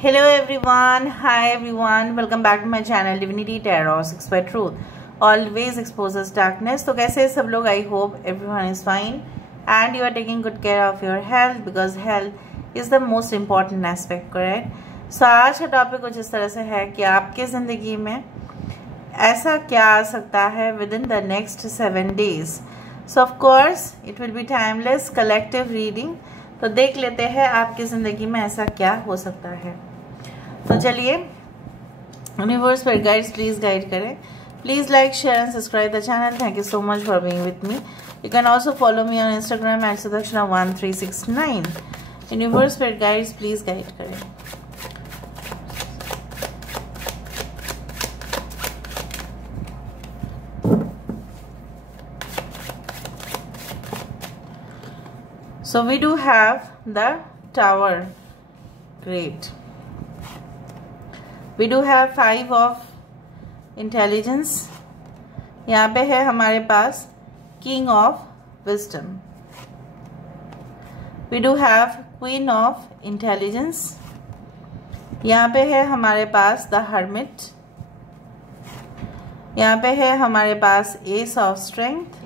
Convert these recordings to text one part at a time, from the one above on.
Hello everyone, hi everyone, welcome back to my channel Divinity Tarot 6 by Truth. Always exposes darkness. तो कैसे हैं सब लोग? I hope everyone is fine and you are taking good care of your health because health is the most important aspect, correct? So आज का topic कुछ इस तरह से है कि आपके ज़िंदगी में ऐसा क्या आ सकता है within the next 7 days. So of course it will be timeless collective reading. तो देख लेते हैं आपकी ज़िंदगी में ऐसा क्या हो सकता है. तो चलिए यूनिवर्स पर गाइड्स प्लीज़ गाइड करें. Please like share and subscribe the channel. Thank you so much for being with me. You can also follow me on Instagram @sudakshana1369. Universe पर गाइड्स प्लीज़ गाइड करें. So we do have the Tower. Great. We do have 5 of Intelligence. यहाँ पे है हमारे पास King of Wisdom. We do have Queen of Intelligence. यहाँ पे है हमारे पास The Hermit. यहाँ पे है हमारे पास Ace of Strength.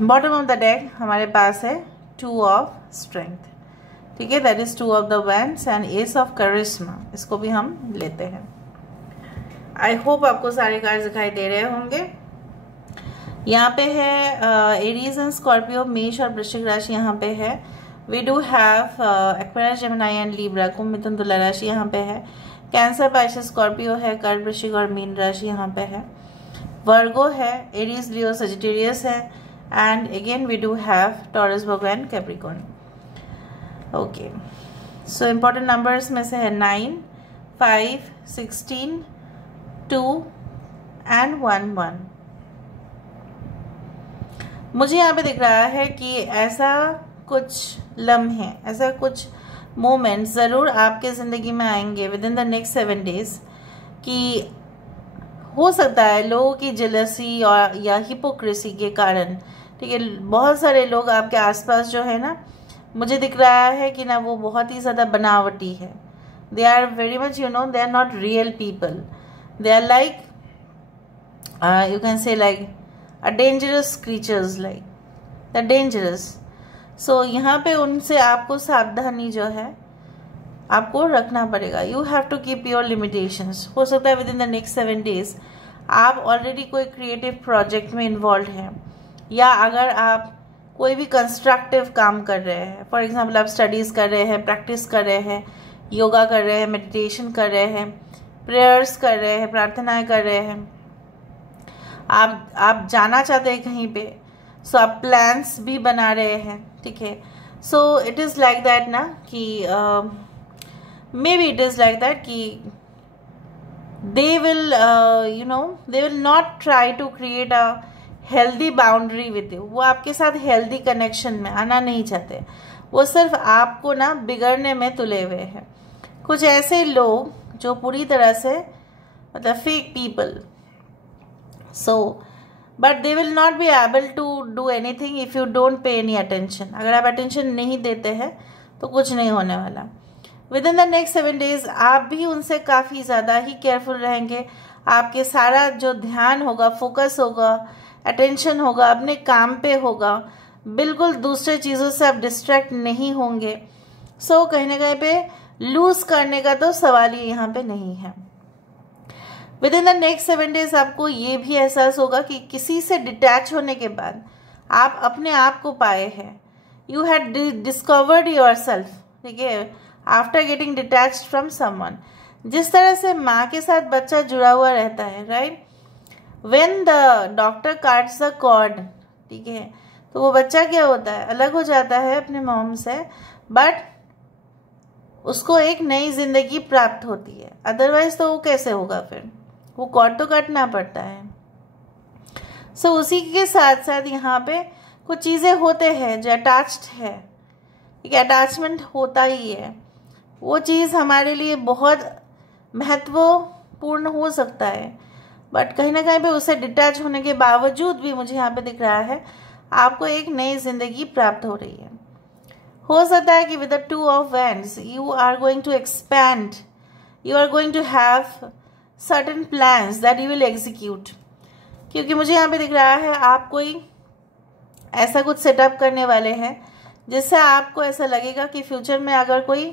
Bottom of the deck हमारे पास है 2 ऑफ स्ट्रेंथ. ठीक है, that is 2 of the wands and ace of charisma. इसको भी हम लेते हैं. आई होप आपको सारे कार्ड दिखाई दे रहे होंगे. यहाँ पे है एरीज एंड स्कॉर्पियो, मेष और वृश्चिक राशि यहाँ पे है. We do have Aquarius, Gemini and Libra, कुंभ, मिथुन, तुला राशि यहाँ पे है. कैंसर, पाइसेस, स्कॉर्पियो है. कर्क, वृश्चिक और मीन राशि यहाँ पे है. वर्गो है. एरीज, लियो, सजिटेरियस है. And again we do have Taurus, Virgo and Capricorn. Okay, so important numbers में से है 9, 5, 16, 2 and 1. मुझे यहाँ पे दिख रहा है कि ऐसा कुछ लम्हे, ऐसा कुछ मोमेंट्स ज़रूर आपके ज़िंदगी में आएंगे within the next 7 days कि हो सकता है लोगों की जेलसी और या हिपोक्रेसी के कारण, ठीक है, बहुत सारे लोग आपके आसपास जो है ना, मुझे दिख रहा है कि ना वो बहुत ही ज़्यादा बनावटी है. They are very much they are not real people. They are like you can say like a dangerous creatures, like the dangerous. So यहाँ पे उनसे आपको सावधानी जो है आपको रखना पड़ेगा. You have to keep your limitations. हो सकता है within the next 7 days आप ऑलरेडी कोई क्रिएटिव प्रोजेक्ट में इन्वॉल्व हैं, या अगर आप कोई भी कंस्ट्रक्टिव काम कर रहे हैं, फॉर एग्जांपल आप स्टडीज़ कर रहे हैं, प्रैक्टिस कर रहे हैं, योगा कर रहे हैं, मेडिटेशन कर रहे हैं, प्रेयर्स कर रहे हैं, प्रार्थनाएं कर रहे हैं, आप जाना चाहते हैं कहीं पे, सो आप प्लान्स भी बना रहे हैं. ठीक है, so it is like that ना कि maybe it is like that कि they will they will not try to create a healthy boundary with you. वो आपके साथ healthy connection में आना नहीं चाहते. वो सिर्फ आपको ना बिगड़ने में तुले हुए हैं. कुछ ऐसे लोग जो पूरी तरह से मतलब fake people. So but they will not be able to do anything if you don't pay any attention. अगर आप attention नहीं देते हैं तो कुछ नहीं होने वाला. With in the next 7 days आप भी उनसे काफ़ी ज़्यादा ही केयरफुल रहेंगे. आपके सारा जो ध्यान होगा, फोकस होगा, अटेंशन होगा, अपने काम पे होगा. बिल्कुल दूसरे चीज़ों से आप डिस्ट्रैक्ट नहीं होंगे. सो कहीं ना कहीं पे लूज करने का तो सवाल ही यहाँ पे नहीं है. Within the next 7 days आपको ये भी एहसास होगा कि किसी से डिटैच होने के बाद आप अपने आप को पाए हैं. You had discovered your self. ठीक है, after getting detached from someone. जिस तरह से माँ के साथ बच्चा जुड़ा हुआ रहता है, right, when the doctor cuts the cord, ठीक है, तो वो बच्चा क्या होता है, अलग हो जाता है अपने मॉम से, बट उसको एक नई जिंदगी प्राप्त होती है. अदरवाइज तो वो कैसे होगा, फिर वो कॉर्ड तो काटना पड़ता है. सो उसी के साथ साथ यहाँ पे कुछ चीज़ें होते हैं जो अटैच्ड है. एक अटैचमेंट होता ही है. वो चीज़ हमारे लिए बहुत महत्वपूर्ण हो सकता है, बट कहीं ना कहीं पे उससे डिटैच होने के बावजूद भी मुझे यहाँ पे दिख रहा है आपको एक नई जिंदगी प्राप्त हो रही है. हो सकता है कि within 2 of wands you are going to expand, you are going to have certain plans that you will execute. क्योंकि मुझे यहाँ पे दिख रहा है आप कोई ऐसा कुछ सेटअप करने वाले हैं जिससे आपको ऐसा लगेगा कि फ्यूचर में अगर कोई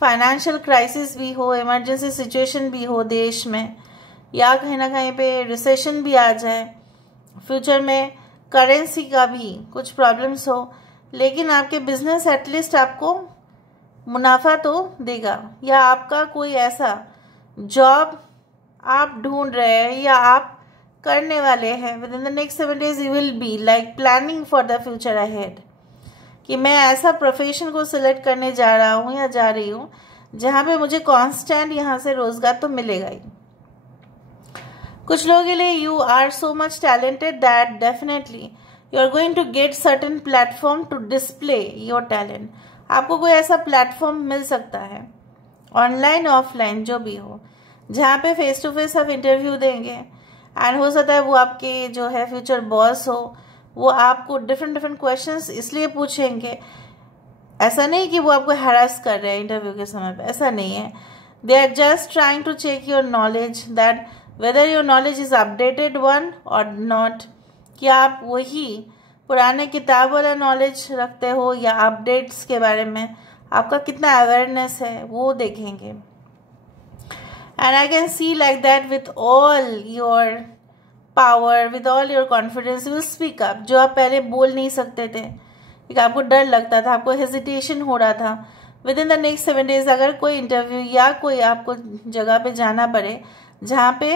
फाइनेंशियल क्राइसिस भी हो, इमरजेंसी सिचुएशन भी हो देश में, या कहीं ना कहीं पे रिसेशन भी आ जाए, फ्यूचर में करेंसी का भी कुछ प्रॉब्लम्स हो, लेकिन आपके बिजनेस एटलीस्ट आपको मुनाफा तो देगा। या आपका कोई ऐसा जॉब आप ढूंढ रहे हैं या आप करने वाले हैं, with in the next 7 days you will be like planning for the future ahead, कि मैं ऐसा प्रोफेशन को सिलेक्ट करने जा रहा हूँ या जा रही हूँ जहाँ पे मुझे कांस्टेंट यहाँ से रोजगार तो मिलेगा ही। कुछ लोगों के लिए you are so much talented that definitely you are going to get certain platform to display your talent. आपको कोई ऐसा प्लेटफॉर्म मिल सकता है, ऑनलाइन ऑफलाइन जो भी हो, जहाँ पे फेस टू फेस आप इंटरव्यू देंगे, एंड हो सकता है वो आपके जो है फ्यूचर बॉस हो, वो आपको डिफरेंट क्वेश्चंस इसलिए पूछेंगे, ऐसा नहीं कि वो आपको हैरास कर रहे हैं इंटरव्यू के समय पे, ऐसा नहीं है। They are just trying to check your knowledge that whether your knowledge is updated one और नॉट, कि आप वही पुराने किताब वाला नॉलेज रखते हो या अपडेट्स के बारे में आपका कितना अवेयरनेस है वो देखेंगे। And I can see like that with all your power, with all your confidence you speak up. जो आप पहले बोल नहीं सकते थे, एक आपको डर लगता था, आपको हेजिटेशन हो रहा था, with in the next 7 days अगर कोई इंटरव्यू या कोई आपको जगह पे जाना पड़े जहाँ पे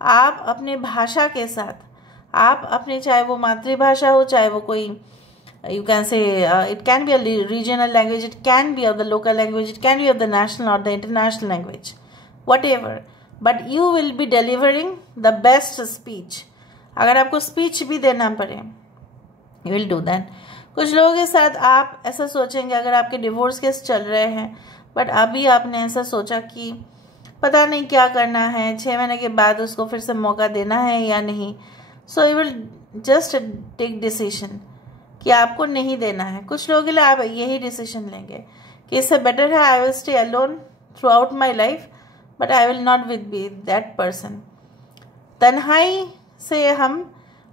आप अपने भाषा के साथ, आप अपने, चाहे वो मातृभाषा हो, चाहे वो कोई you can say it can be a regional language, it can be of the local language, it can be of the national और the international language, whatever, but you will be delivering the best speech. अगर आपको speech भी देना पड़े you will do that. कुछ लोगों के साथ आप ऐसा सोचेंगे, अगर आपके डिवोर्स केस चल रहे हैं बट अभी आपने ऐसा सोचा कि पता नहीं क्या करना है, 6 महीने के बाद उसको फिर से मौका देना है या नहीं, so you will just take decision कि आपको नहीं देना है। कुछ लोगों के लिए आप यही डिसीजन लेंगे कि इससे बेटर है I will stay alone throughout my life but I will not with be that person. तन्हाई से हम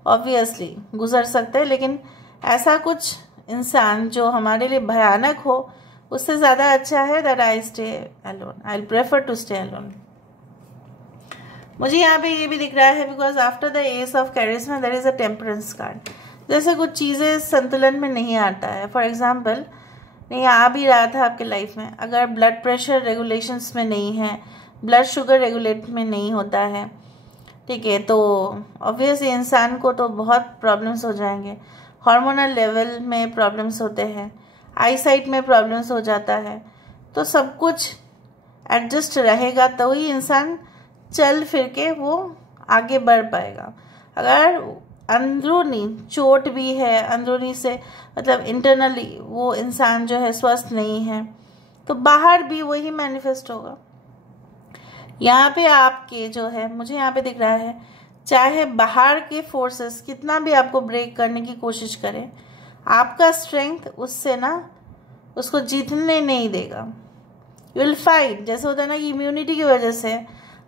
ऑब्वियसली गुजर सकते हैं, लेकिन ऐसा कुछ इंसान जो हमारे लिए भयानक हो उससे ज़्यादा अच्छा है that I stay alone, I prefer to stay alone. मुझे यहाँ पे ये भी दिख रहा है because after the ace of charisma there is a temperance card. जैसे कुछ चीज़ें संतुलन में नहीं आता है, फॉर एग्जाम्पल नहीं आ भी रहा था आपके लाइफ में, अगर ब्लड प्रेशर रेगुलेशंस में नहीं है, ब्लड शुगर रेगुलेट में नहीं होता है, ठीक है, तो ऑब्वियसली इंसान को तो बहुत प्रॉब्लम्स हो जाएंगे। हार्मोनल लेवल में प्रॉब्लम्स होते हैं, आईसाइट में प्रॉब्लम्स हो जाता है, तो सब कुछ एडजस्ट रहेगा तो ही इंसान चल फिर के वो आगे बढ़ पाएगा। अगर अंदरूनी चोट भी है, अंदरूनी से मतलब इंटरनली वो इंसान जो है स्वस्थ नहीं है, तो बाहर भी वही मैनिफेस्ट होगा। यहाँ पे आपके जो है, मुझे यहाँ पे दिख रहा है, चाहे बाहर के फोर्सेस कितना भी आपको ब्रेक करने की कोशिश करें, आपका स्ट्रेंथ उससे ना उसको जीतने नहीं देगा। You will fight. जैसे होता है ना कि इम्यूनिटी की वजह से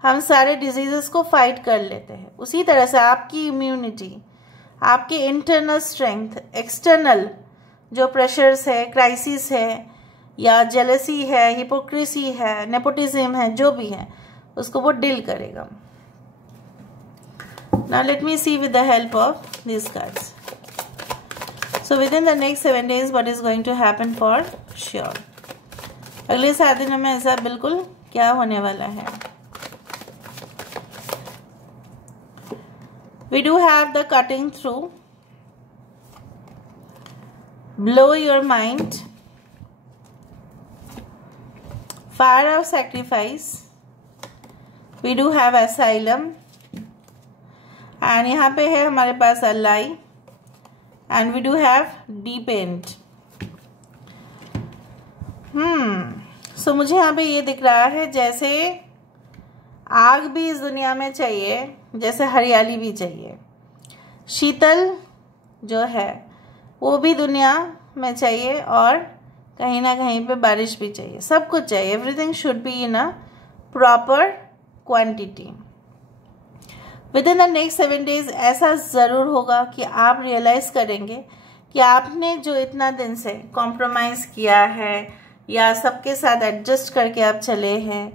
हम सारे डिजीजेस को फाइट कर लेते हैं, उसी तरह से आपकी इम्यूनिटी, आपके इंटरनल स्ट्रेंथ, एक्सटर्नल जो प्रेशर्स है, क्राइसिस है या जेलसी है, हिपोक्रेसी है, नेपोटिज्म है, जो भी है उसको वो डील करेगा। Now let me see with the help of these cards. So within the next 7 days what is going to happen for sure? अगले 7 दिनों में ऐसा बिल्कुल क्या होने वाला है? We do have the cutting through, blow your mind, fire of sacrifice, we do have asylum, and यहाँ पे है हमारे पास ally, and we do have deep end. So मुझे यहाँ पे ये दिख रहा है जैसे आग भी इस दुनिया में चाहिए, जैसे हरियाली भी चाहिए, शीतल जो है वो भी दुनिया में चाहिए, और कहीं ना कहीं पे बारिश भी चाहिए, सब कुछ चाहिए, everything should be in a proper quantity. With in the next 7 days ऐसा ज़रूर होगा कि आप रियलाइज़ करेंगे कि आपने जो इतना दिन से कॉम्प्रोमाइज़ किया है या सबके साथ एडजस्ट करके आप चले हैं,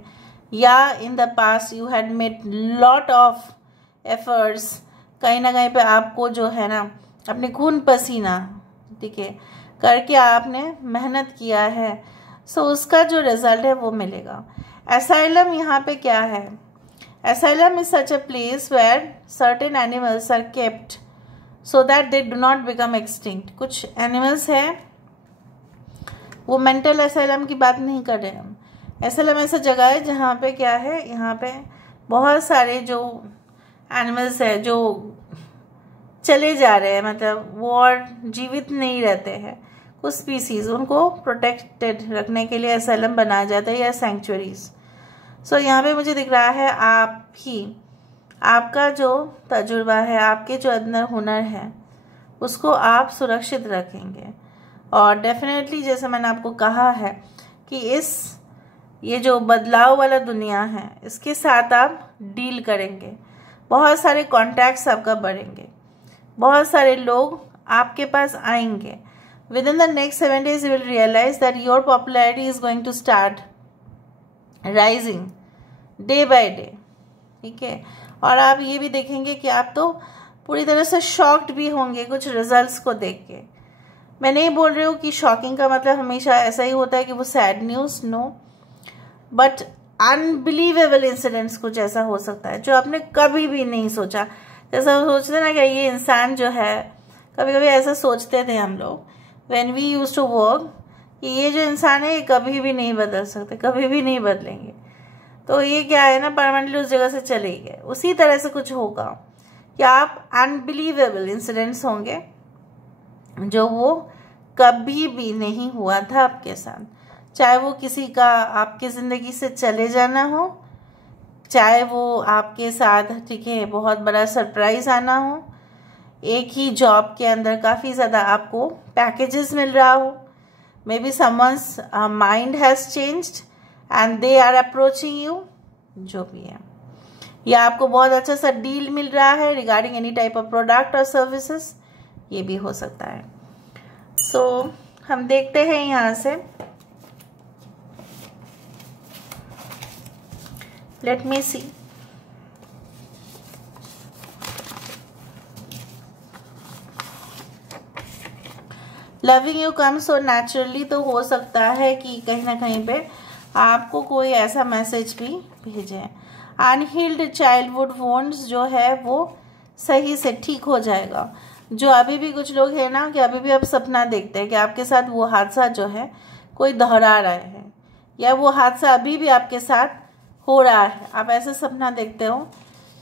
या in the past you had made lot of efforts, कहीं ना कहीं पे आपको जो है ना अपने खून पसीना, ठीक है, करके आपने मेहनत किया है, सो उसका जो रिज़ल्ट है वो मिलेगा। एसाइलम यहाँ पे क्या है? Asylum is such a place where certain animals are kept so that they do not become extinct. कुछ एनिमल्स हैं, वो मेंटल एसाइलम की बात नहीं कर रहे हम। एसाइलम ऐसा जगह है जहाँ पे क्या है, यहाँ पे बहुत सारे जो एनिमल्स हैं जो चले जा रहे हैं, मतलब वो और जीवित नहीं रहते हैं, कुछ स्पीसीज, उनको प्रोटेक्टेड रखने के लिए एसाइलम बनाया जाता है या सेंचुरीज। सो यहाँ पे मुझे दिख रहा है आपका जो तजुर्बा है, आपके जो अंदर हुनर है, उसको आप सुरक्षित रखेंगे। और डेफिनेटली जैसे मैंने आपको कहा है कि ये जो बदलाव वाला दुनिया है, इसके साथ आप डील करेंगे, बहुत सारे कॉन्टैक्ट्स आपका बढ़ेंगे, बहुत सारे लोग आपके पास आएंगे। Within the next 7 days you will realise that your popularity is going to start rising day by day, ठीक है। और आप ये भी देखेंगे कि आप तो पूरी तरह से शॉक्ड भी होंगे कुछ रिजल्ट्स को देख के। मैं नहीं बोल रही हूँ कि शॉकिंग का मतलब हमेशा ऐसा ही होता है कि वो sad news, no, but unbelievable incidents कुछ ऐसा हो सकता है जो आपने कभी भी नहीं सोचा। जैसा सोचते ना कि ये इंसान जो है, कभी कभी ऐसा सोचते थे हम लोग when we used to work कि ये जो इंसान है ये कभी भी नहीं बदल सकते, कभी भी नहीं बदलेंगे, तो ये क्या है ना, परमानेंटली उस जगह से चले गए। उसी तरह से कुछ होगा कि आप अनबिलीवेबल इंसिडेंट्स होंगे जो वो कभी भी नहीं हुआ था आपके साथ, चाहे वो किसी का आपकी ज़िंदगी से चले जाना हो, चाहे वो आपके साथ, ठीक है, बहुत बड़ा सरप्राइज आना हो, एक ही जॉब के अंदर काफ़ी ज़्यादा आपको पैकेजेस मिल रहा हो, maybe someone's mind has changed and they are approaching you, जो भी है, या आपको बहुत अच्छा सा डील मिल रहा है regarding any type of product और सर्विसेज, ये भी हो सकता है। सो हम देखते हैं यहाँ से, let me see. Loving you come so naturally, तो हो सकता है कि कहीं ना कहीं पे आपको कोई ऐसा मैसेज भी भेजे। अनहील्ड चाइल्डहुड वुंड्स जो है वो सही से ठीक हो जाएगा। जो अभी भी कुछ लोग हैं ना कि अभी भी आप सपना देखते हैं कि आपके साथ वो हादसा जो है कोई दोहरा रहा है, या वो हादसा अभी भी आपके साथ हो रहा है, आप ऐसा सपना देखते हो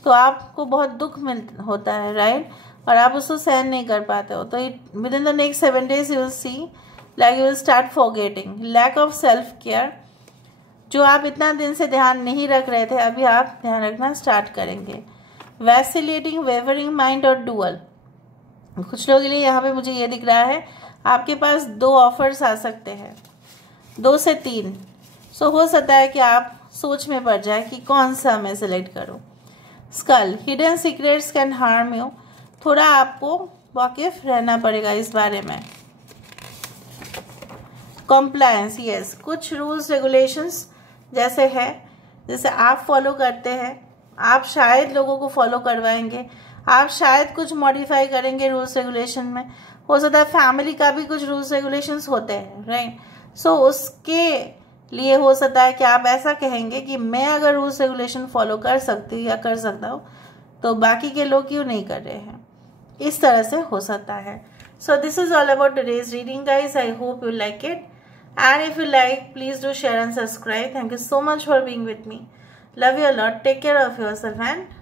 तो आपको बहुत दुख होता है, राइट, और आप उसको सहन नहीं कर पाते हो। तो within the next 7 days you will see like you will start forgetting, lack of self care, जो आप इतना दिन से ध्यान नहीं रख रहे थे अभी आप ध्यान रखना स्टार्ट करेंगे। वैसिलेटिंग, वेवरिंग माइंड और डुअल, कुछ लोगों के लिए यहाँ पे मुझे ये दिख रहा है आपके पास 2 ऑफर्स आ सकते हैं, 2 से 3। सो हो सकता है कि आप सोच में पड़ जाए कि कौन सा मैं सिलेक्ट करूँ। Skull, hidden secrets can harm you, थोड़ा आपको वाकिफ रहना पड़ेगा इस बारे में। कॉम्प्लायंस, यस, कुछ रूल्स रेगुलेशंस जैसे है, जैसे आप फॉलो करते हैं, आप शायद लोगों को फॉलो करवाएंगे, आप शायद कुछ मॉडिफाई करेंगे रूल्स रेगुलेशन में। हो सकता है फैमिली का भी कुछ रूल्स रेगुलेशंस होते हैं, राइट, सो उसके लिए हो सकता है कि आप ऐसा कहेंगे कि मैं अगर रूल्स रेगुलेशन फॉलो कर सकती हूँ या कर सकता हूँ तो बाकी के लोग क्यों नहीं कर रहे हैं, इस तरह से हो सकता है। So this is all about today's reading guys, I hope you like it, and if you like, please do share and subscribe. Thank you so much for being with me. Love you a lot. Take care of yourself and